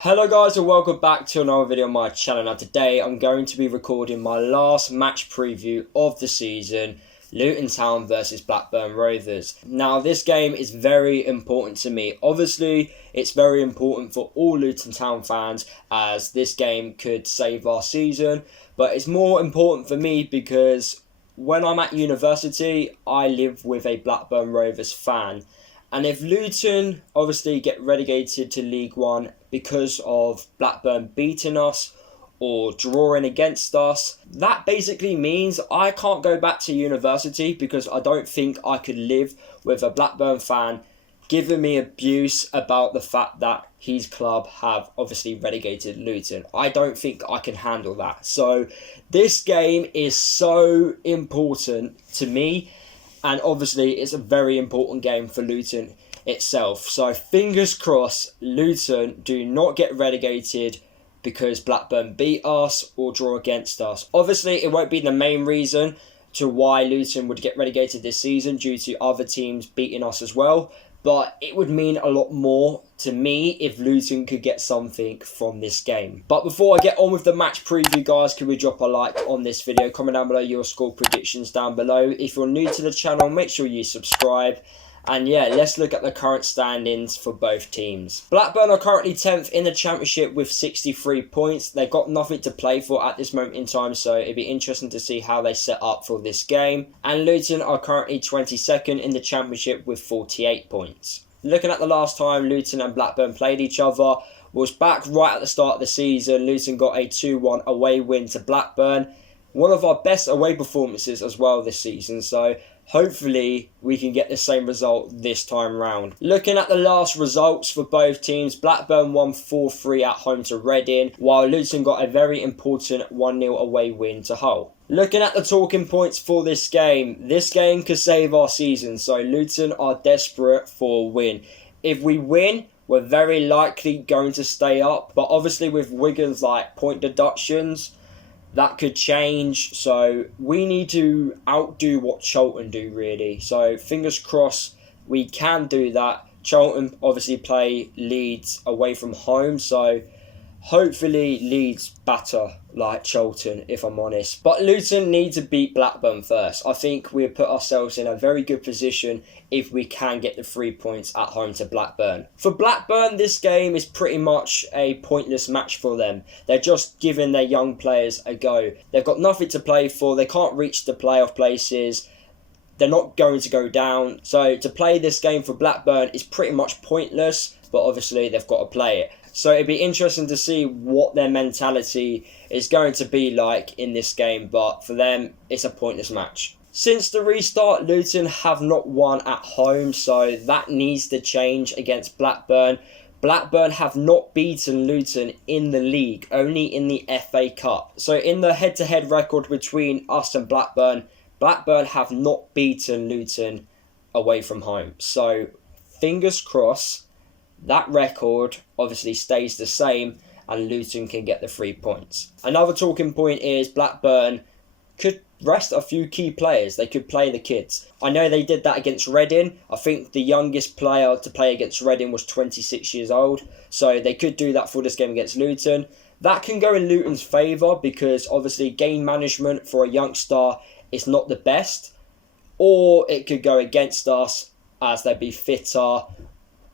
Hello guys and welcome back to another video on my channel. Now today I'm going to be recording my last match preview of the season, Luton Town versus Blackburn Rovers. Now this game is very important to me. Obviously it's very important for all Luton Town fans as this game could save our season, but it's more important for me because when I'm at university I live with a Blackburn Rovers fan. And if Luton obviously get relegated to League One because of Blackburn beating us or drawing against us, that basically means I can't go back to university because I don't think I could live with a Blackburn fan giving me abuse about the fact that his club have obviously relegated Luton. I don't think I can handle that. So this game is so important to me. And obviously, it's a very important game for Luton itself. So fingers crossed, Luton do not get relegated because Blackburn beat us or draw against us. Obviously, it won't be the main reason to why Luton would get relegated this season due to other teams beating us as well. But it would mean a lot more to me if Luton could get something from this game. But before I get on with the match preview, guys, can we drop a like on this video? Comment down below your score predictions down below. If you're new to the channel, make sure you subscribe. And yeah, let's look at the current standings for both teams. Blackburn are currently 10th in the Championship with 63 points. They've got nothing to play for at this moment in time, so it'd be interesting to see how they set up for this game. And Luton are currently 22nd in the Championship with 48 points. Looking at the last time Luton and Blackburn played each other, was back right at the start of the season. Luton got a 2-1 away win to Blackburn. One of our best away performances as well this season, so hopefully we can get the same result this time round. Looking at the last results for both teams, Blackburn won 4-3 at home to Reading, while Luton got a very important 1-0 away win to Hull. Looking at the talking points for this game could save our season, so Luton are desperate for a win. If we win, we're very likely going to stay up, but obviously with Wigan's point deductions, that could change, so we need to outdo what Charlton do really. So fingers crossed we can do that. Charlton obviously play Leeds away from home, so hopefully Leeds batter like Charlton, if I'm honest. But Luton need to beat Blackburn first. I think we've put ourselves in a very good position if we can get the 3 points at home to Blackburn. For Blackburn, this game is pretty much a pointless match for them. They're just giving their young players a go. They've got nothing to play for. They can't reach the playoff places. They're not going to go down. So to play this game for Blackburn is pretty much pointless, but obviously they've got to play it. So it'd be interesting to see what their mentality is going to be like in this game, but for them, it's a pointless match. Since the restart, Luton have not won at home, so that needs to change against Blackburn. Blackburn have not beaten Luton in the league, only in the FA Cup. So in the head-to-head record between us and Blackburn, Blackburn have not beaten Luton away from home. So fingers crossed, that record obviously stays the same and Luton can get the 3 points. Another talking point is Blackburn could rest a few key players. They could play the kids. I know they did that against Reading. I think the youngest player to play against Reading was 26 years old. So they could do that for this game against Luton. That can go in Luton's favour because obviously game management for a youngster is not the best. Or it could go against us as they'd be fitter,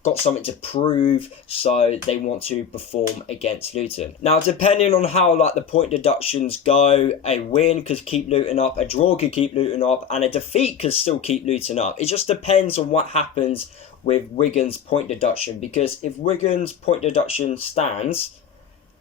got something to prove, so they want to perform against Luton. Now, depending on how the point deductions go, a win could keep Luton up, a draw could keep Luton up, and a defeat could still keep Luton up. It just depends on what happens with Wigan's point deduction, because if Wigan's point deduction stands,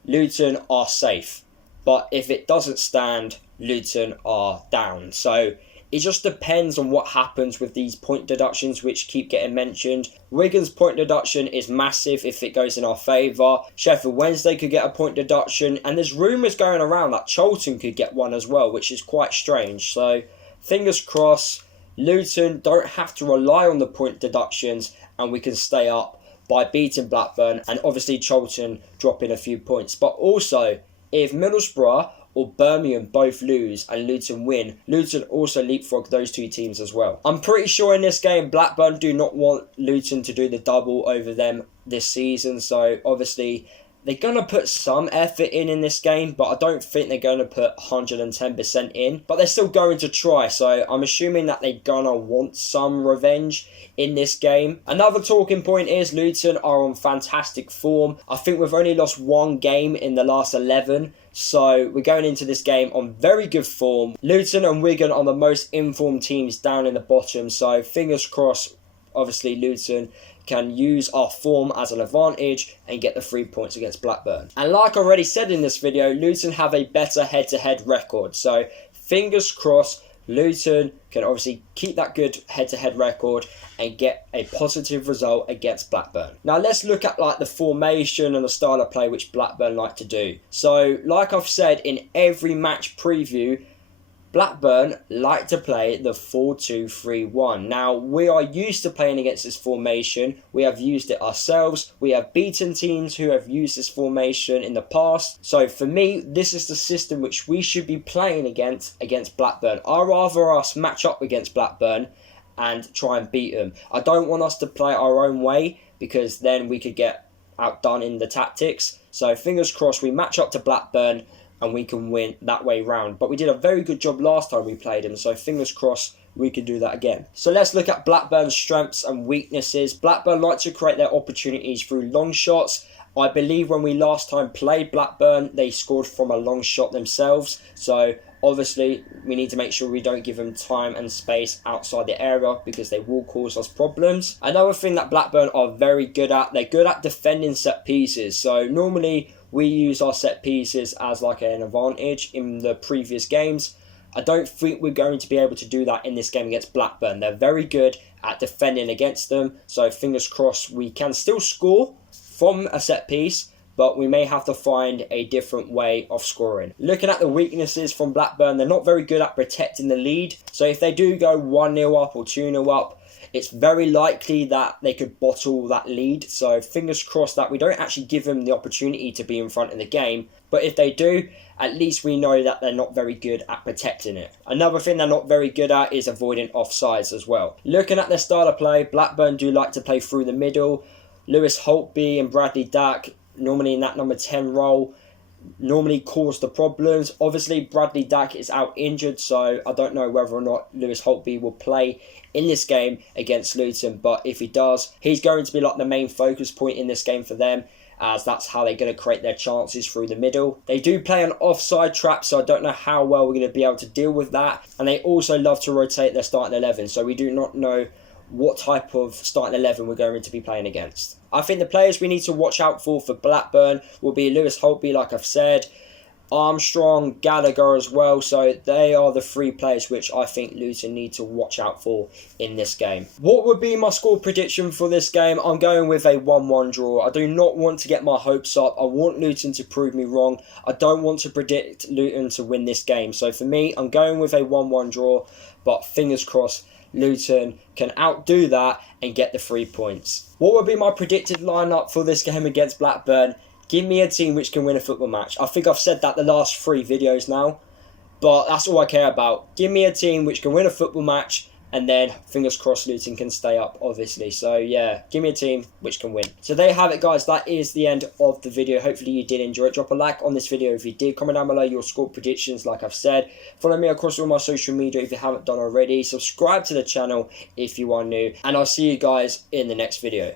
Luton are safe. But if it doesn't stand, Luton are down. So it just depends on what happens with these point deductions which keep getting mentioned. Wigan's point deduction is massive if it goes in our favour. Sheffield Wednesday could get a point deduction. And there's rumours going around that Charlton could get one as well, which is quite strange. So fingers crossed, Luton don't have to rely on the point deductions and we can stay up by beating Blackburn and obviously Charlton dropping a few points. But also, if Middlesbrough or Birmingham both lose and Luton win, Luton also leapfrog those two teams as well. I'm pretty sure in this game, Blackburn do not want Luton to do the double over them this season. So obviously, they're going to put some effort in this game, but I don't think they're going to put 110% in. But they're still going to try, so I'm assuming that they're going to want some revenge in this game. Another talking point is Luton are on fantastic form. I think we've only lost one game in the last 11. So we're going into this game on very good form. Luton and Wigan are the most informed teams down in the bottom. So fingers crossed, obviously Luton can use our form as an advantage and get the 3 points against Blackburn. And like I already said in this video, Luton have a better head-to-head record. So fingers crossed, Luton can obviously keep that good head-to-head record and get a positive result against Blackburn. Now let's look at like the formation and the style of play which Blackburn like to do. So like I've said in every match preview, Blackburn like to play the 4-2-3-1. Now, we are used to playing against this formation. We have used it ourselves. We have beaten teams who have used this formation in the past. So, for me, this is the system which we should be playing against Blackburn. I'd rather us match up against Blackburn and try and beat them. I don't want us to play our own way because then we could get outdone in the tactics. So, fingers crossed, we match up to Blackburn and we can win that way round. But we did a very good job last time we played them, so fingers crossed we can do that again. So let's look at Blackburn's strengths and weaknesses. Blackburn like to create their opportunities through long shots. I believe when we last time played Blackburn, they scored from a long shot themselves. So obviously we need to make sure we don't give them time and space outside the area because they will cause us problems. Another thing that Blackburn are very good at, they're good at defending set pieces. So normally we use our set pieces as like an advantage in the previous games. I don't think we're going to be able to do that in this game against Blackburn. They're very good at defending against them. So fingers crossed we can still score from a set piece, but we may have to find a different way of scoring. Looking at the weaknesses from Blackburn, they're not very good at protecting the lead. So if they do go 1-0 up or 2-0 up, it's very likely that they could bottle that lead. So fingers crossed that we don't actually give them the opportunity to be in front in the game. But if they do, at least we know that they're not very good at protecting it. Another thing they're not very good at is avoiding offsides as well. Looking at their style of play, Blackburn do like to play through the middle. Lewis Holtby and Bradley Dack, normally in that number 10 role, normally cause the problems. Obviously Bradley Dack is out injured, so I don't know whether or not Lewis Holtby will play in this game against Luton, but if he does, he's going to be like the main focus point in this game for them, as that's how they're going to create their chances through the middle. They do play an offside trap, so I don't know how well we're going to be able to deal with that. And they also love to rotate their starting 11, so we do not know what type of starting 11 we're going to be playing against. I think the players we need to watch out for Blackburn will be Lewis Holtby, like I've said, Armstrong, Gallagher as well. So they are the three players which I think Luton need to watch out for in this game. What would be my score prediction for this game? I'm going with a 1-1 draw. I do not want to get my hopes up. I want Luton to prove me wrong. I don't want to predict Luton to win this game. So for me, I'm going with a 1-1 draw, but fingers crossed Luton can outdo that and get the 3 points. What would be my predicted lineup for this game against Blackburn? Give me a team which can win a football match. I think I've said that the last 3 videos now, but that's all I care about. Give me a team which can win a football match, and then fingers crossed Luton can stay up, obviously. So yeah, give me a team which can win. So there you have it, guys. That is the end of the video. Hopefully you did enjoy it. Drop a like on this video if you did. Comment down below your score predictions, like I've said. Follow me across all my social media if you haven't done already. Subscribe to the channel if you are new. And I'll see you guys in the next video.